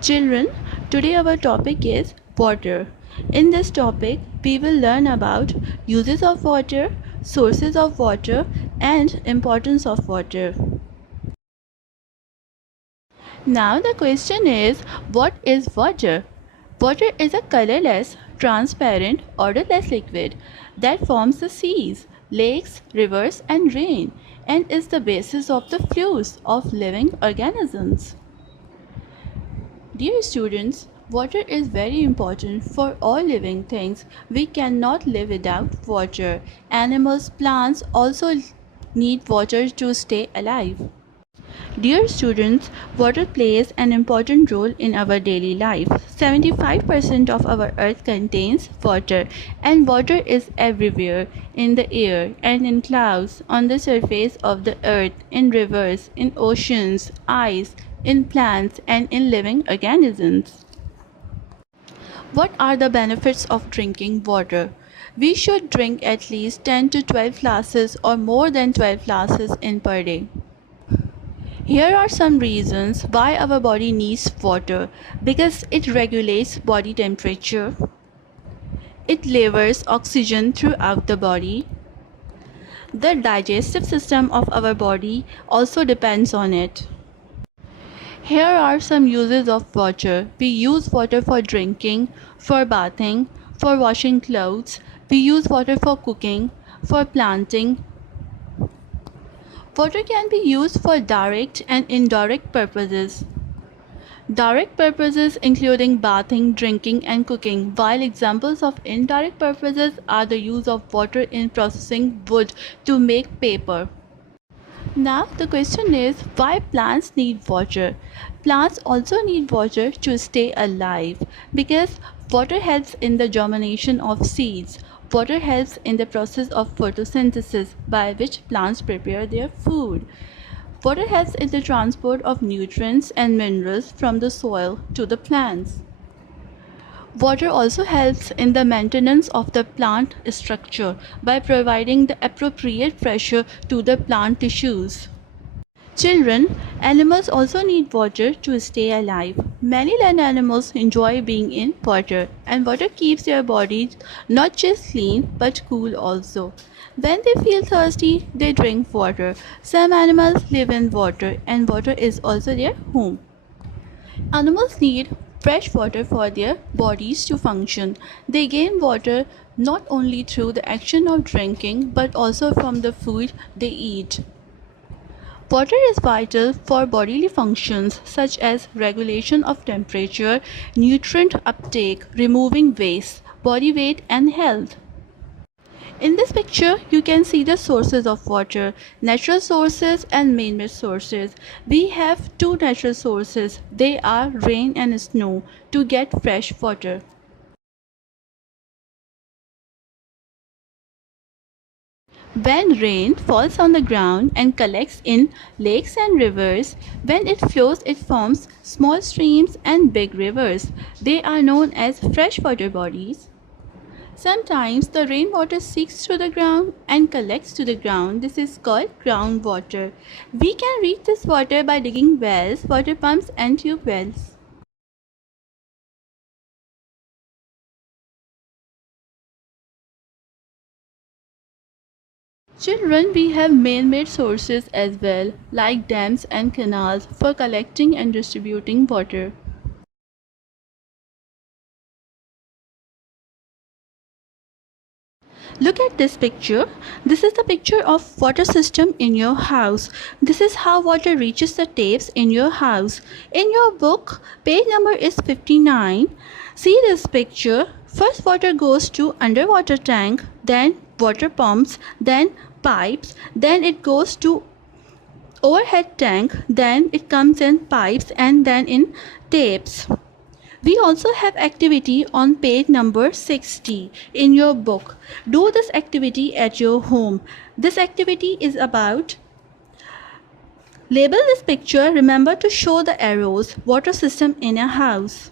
Children, today our topic is water. In this topic, we will learn about uses of water, sources of water, and importance of water. Now the question is, what is water? Water is a colorless, transparent, odorless liquid that forms the seas, lakes, rivers, and rain, and is the basis of the fluids of living organisms. Dear students, water is very important for all living things. We cannot live without water. Animals, plants also need water to stay alive. Dear students, water plays an important role in our daily life. 75% of our earth contains water, and water is everywhere in the air and in clouds, on the surface of the earth, in rivers, in oceans, ice, in plants, and in living organisms. What are the benefits of drinking water? We should drink at least 10 to 12 glasses or more than 12 glasses in per day. Here are some reasons why our body needs water. Because it regulates body temperature, it delivers oxygen throughout the body. The digestive system of our body also depends on it. Here are some uses of water. We use water for drinking, for bathing, for washing clothes. We use water for cooking, for planting. Water can be used for direct and indirect purposes. Direct purposes including bathing, drinking, and cooking, while examples of indirect purposes are the use of water in processing wood to make paper. Now the question is, why plants need water? Plants also need water to stay alive because water helps in the germination of seeds. Water helps in the process of photosynthesis by which plants prepare their food. Water helps in the transport of nutrients and minerals from the soil to the plants. Water also helps in the maintenance of the plant structure by providing the appropriate pressure to the plant tissues. Children, animals also need water to stay alive. Many land animals enjoy being in water, and water keeps their bodies not just clean but cool also. When they feel thirsty, they drink water. Some animals live in water, and water is also their home. Animals need fresh water for their bodies to function. They gain water not only through the action of drinking but also from the food they eat. Water is vital for bodily functions such as regulation of temperature, nutrient uptake, removing waste, body weight, and health. In this picture, you can see the sources of water, natural sources and man-made sources. We have two natural sources. They are rain and snow to get fresh water. When rain falls on the ground and collects in lakes and rivers, when it flows, it forms small streams and big rivers. They are known as freshwater bodies. Sometimes the rainwater seeps through the ground and collects to the ground. This is called groundwater. We can reach this water by digging wells, water pumps, and tube wells. Children, we have man-made sources as well, like dams and canals for collecting and distributing water. Look at this picture. This is the picture of water system in your house. This is how water reaches the taps in your house. In your book, page number is 59. See this picture. First water goes to underwater tank, then water pumps, then pipes, then it goes to overhead tank, then it comes in pipes and then in taps. We also have activity on page number 60 in your book. Do this activity at your home. This activity is about label this picture. Remember to show the arrows, water system in a house.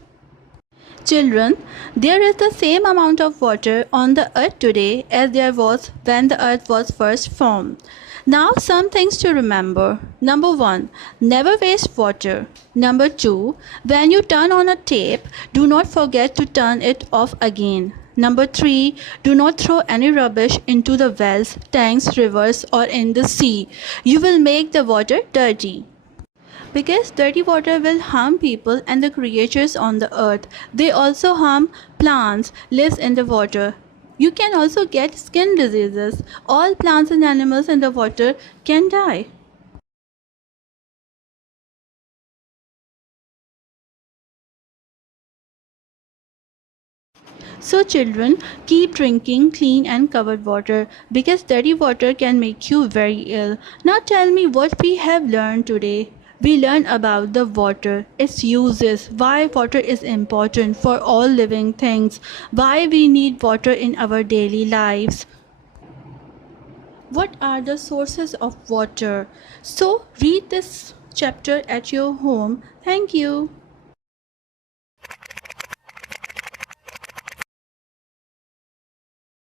Children, there is the same amount of water on the earth today as there was when the earth was first formed. Now, some things to remember. Number 1, never waste water. Number 2, when you turn on a tap, do not forget to turn it off again. Number 3, do not throw any rubbish into the wells, tanks, rivers, or in the sea. You will make the water dirty. Because dirty water will harm people and the creatures on the earth. They also harm plants lives in the water. You can also get skin diseases. All plants and animals in the water can die. So children, keep drinking clean and covered water because dirty water can make you very ill. Now tell me what we have learned today. We learned about the water, its uses, why water is important for all living things, why we need water in our daily lives. What are the sources of water? So read this chapter at your home. Thank you.